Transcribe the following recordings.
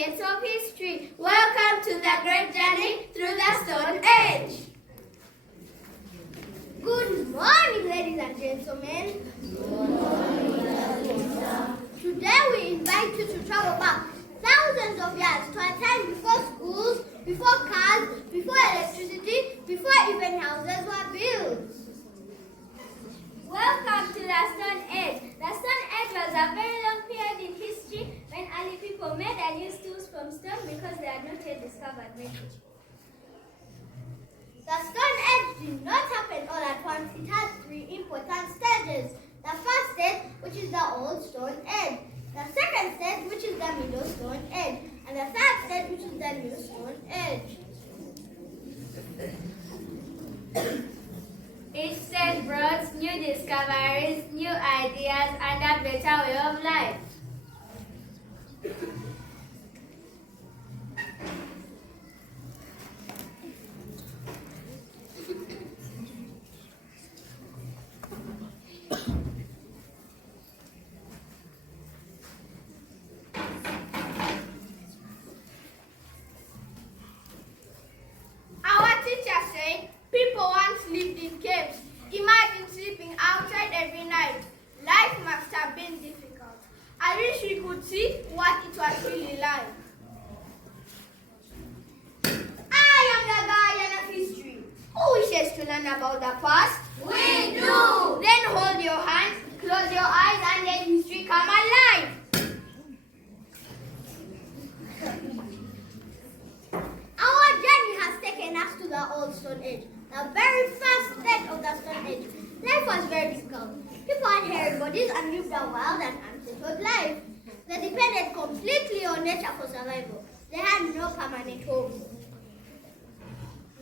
gates of history. Welcome to the great journey through the Stone Age. Good morning, ladies and gentlemen. Good morning. Today we invite you to travel back thousands of years to a time before schools, before cars, before electricity, before even houses were built. Welcome to the Stone Age. The Stone Age was a very long period in history when early people made and used tools from stone because they had not yet discovered metal. The Stone Age did not happen all at once. It had three important stages. The first stage, which is the Old Stone Age. The second stage, which is the Middle Stone Age. And the third stage, which is the New Stone Age. Each stage brought new discoveries, new ideas, and a better way of life. Our teacher said, people once lived in caves. Imagine sleeping outside every night. Life must have been difficult. I wish we could see what it was really like. I am the guardian of history. Who wishes to learn about the past? We do! Then hold your hands, close your eyes, and let history come alive. Our journey has taken us to the Old Stone Age, the very first stage of the Stone Age. Life was very difficult. People had hairy bodies and lived a wild and unsettled life. They depended completely on nature for survival. They had no permanent home.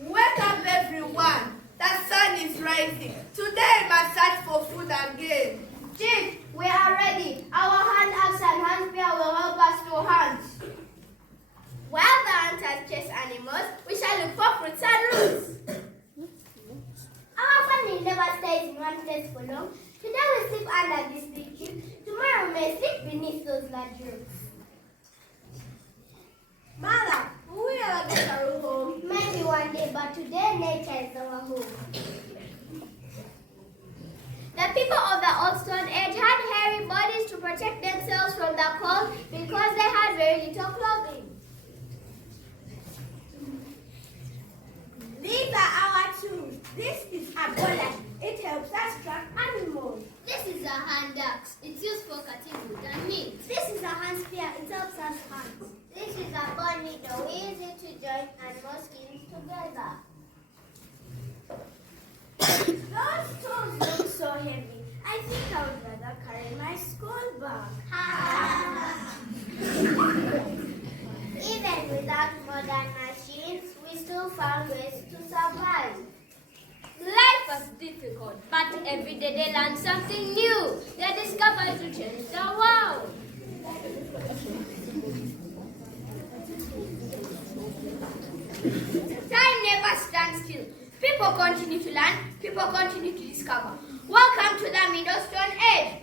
Wake up, everyone! The sun is rising. Today we must search for food again. Chief, we are ready. Our hand axe and hand spear will help us to hunt. While the hunters chase animals, we shall look for fruits and roots. Our family never stays in one place for long. Today we sleep under this big tree. Tomorrow we may sleep beneath those large roots. Mother, will we ever get our home? Maybe one day, but today nature is our home. The people of the Old Stone Age had hairy bodies to protect themselves from the cold because they had very little clothing. These are our tools. This is a bullet. It helps us track animals. This is a hand axe. It's used for cutting wood and meat. This is a hand spear. It helps us hunt. This is a bone needle. We use it to join animal skins together. Those tools look so heavy. I think I would rather carry my school bag. Even without modern machines, we still found ways to survive. Life was difficult, but every day they learned something new. They discovered to change the world. Time never stands still. People continue to learn, people continue to discover. Welcome to the Middle Stone Age.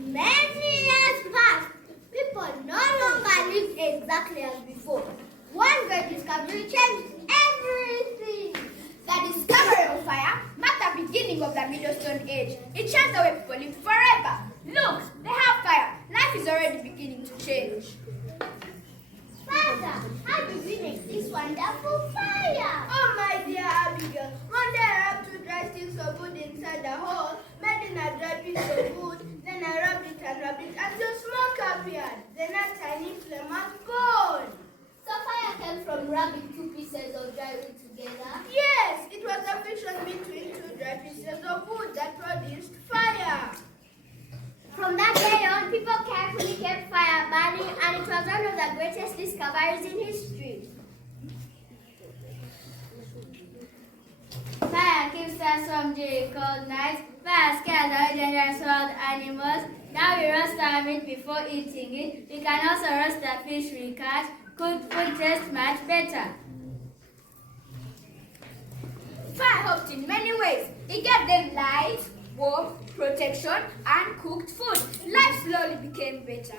Many years passed. People no longer lived exactly as before. One great discovery changed everything. The discovery of fire marked the beginning of the Middle Stone Age. It changed the way people lived forever. Look, they have fire. Life is already beginning to change. Father, how did we make this wonderful fire? Oh, my dear Abigail. One day I rubbed 2 dry sticks of wood inside the hole, made in a dry piece of wood. Then I rubbed it until smoke appeared. Then a tiny flame was born. So fire came from rubbing 2 pieces of dry wood together? Yes, it was a friction between 2 dry pieces of wood that produced fire. From that day on, people carefully kept fire burning, and it was one of the greatest discoveries in history. start some during cold nights. Fire scares away dangerous wild animals. Now we roast our meat before eating it. We can also roast the fish we catch. Cooked food tastes much better. Fire helped in many ways. It gave them light, warmth, protection, and cooked food. Life slowly became better.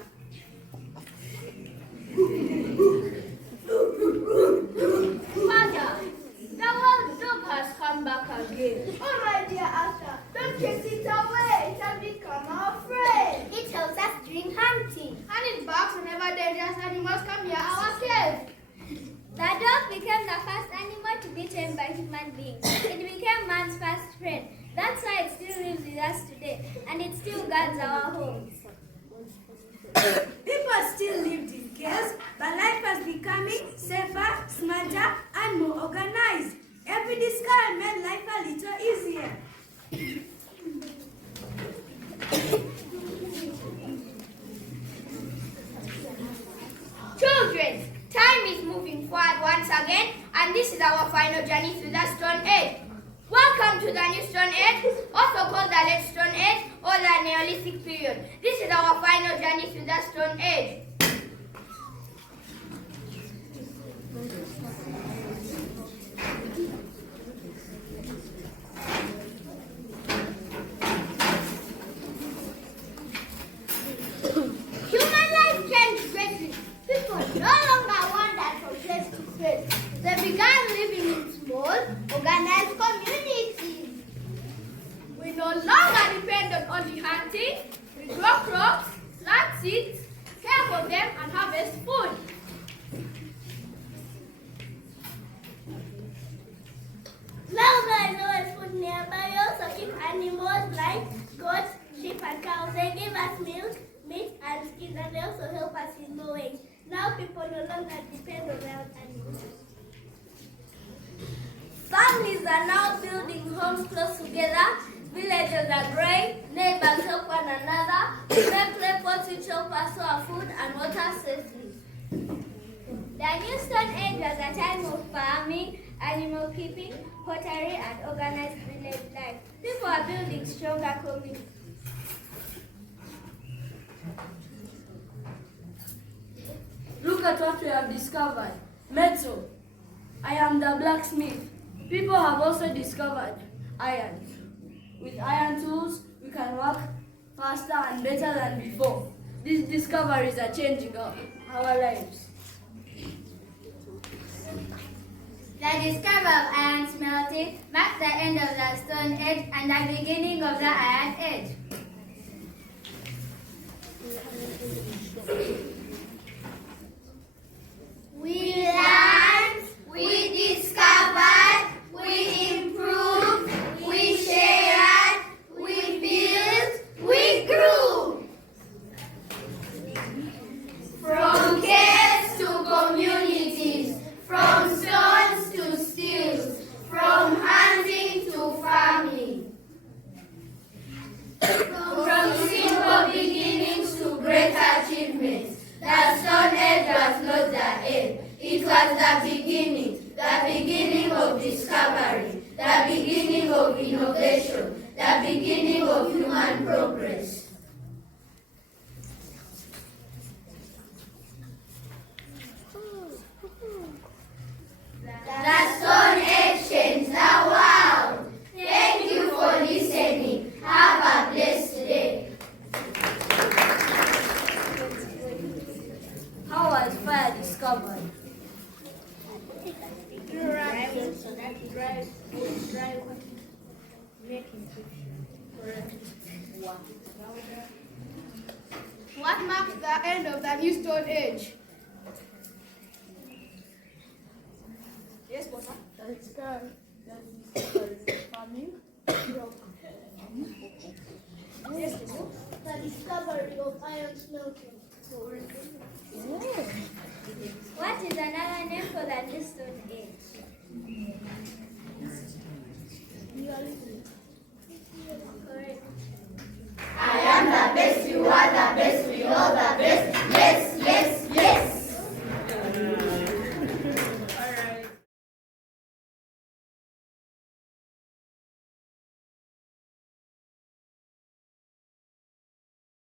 Father, the wild dog has come back again. Oh my dear Asta, don't chase it away. It has become our friend. It helps us during hunting. And it barks whenever dangerous animals come near our cave. The dog became the first animal to be tamed by human beings. It became man's first friend. That's why it still lives with us today, and it still guards our homes. People still lived in caves, but life was becoming safer, smarter, and more organized. Every discovery made life a little easier. Children, time is moving forward once again, and this is our final journey through the Stone Age. Welcome to the New Stone Age, also called the Late Stone Age or the Neolithic period. This is our final journey through the Stone Age. Human life changed greatly. People no longer wandered from place to place. They began living in small, organized communities. We no longer depend on only hunting. We grow crops, plant seeds, care for them, and harvest food. Now there is always food nearby. We also keep animals like goats, sheep, and cows. They give us milk, meat, and skin, and they also help us in mowing. Now people no longer depend on wild animals. Families are now building homes close together. Villages are growing. Neighbors help one another. We make clay pots which help us store food and water safely. The New Stone Age was a time of farming, animal keeping, pottery, and organized village life. People are building stronger communities. Look at what we have discovered. Metal. I am the blacksmith. People have also discovered iron. With iron tools, we can work faster and better than before. These discoveries are changing our lives. The discovery of iron smelting marks the end of the Stone Age and the beginning of the Iron Age. We learned, we discovered, we improved, we shared, we built, we grew. From caves to communities, from stones to steels, from hunting to farming. From simple beginnings to great achievements. The Stone Age was not the end. It was the beginning of discovery, the beginning of innovation, the beginning of human progress. The Stone Age changed the world. Thank you for listening. Have a blessed day. How was fire discovered? What marks the end of the New Stone Age? Yes, Bosa? Farming. Yes, Bosa? The discovery of iron smelting. What is another name for the New Stone Age? Neolithic.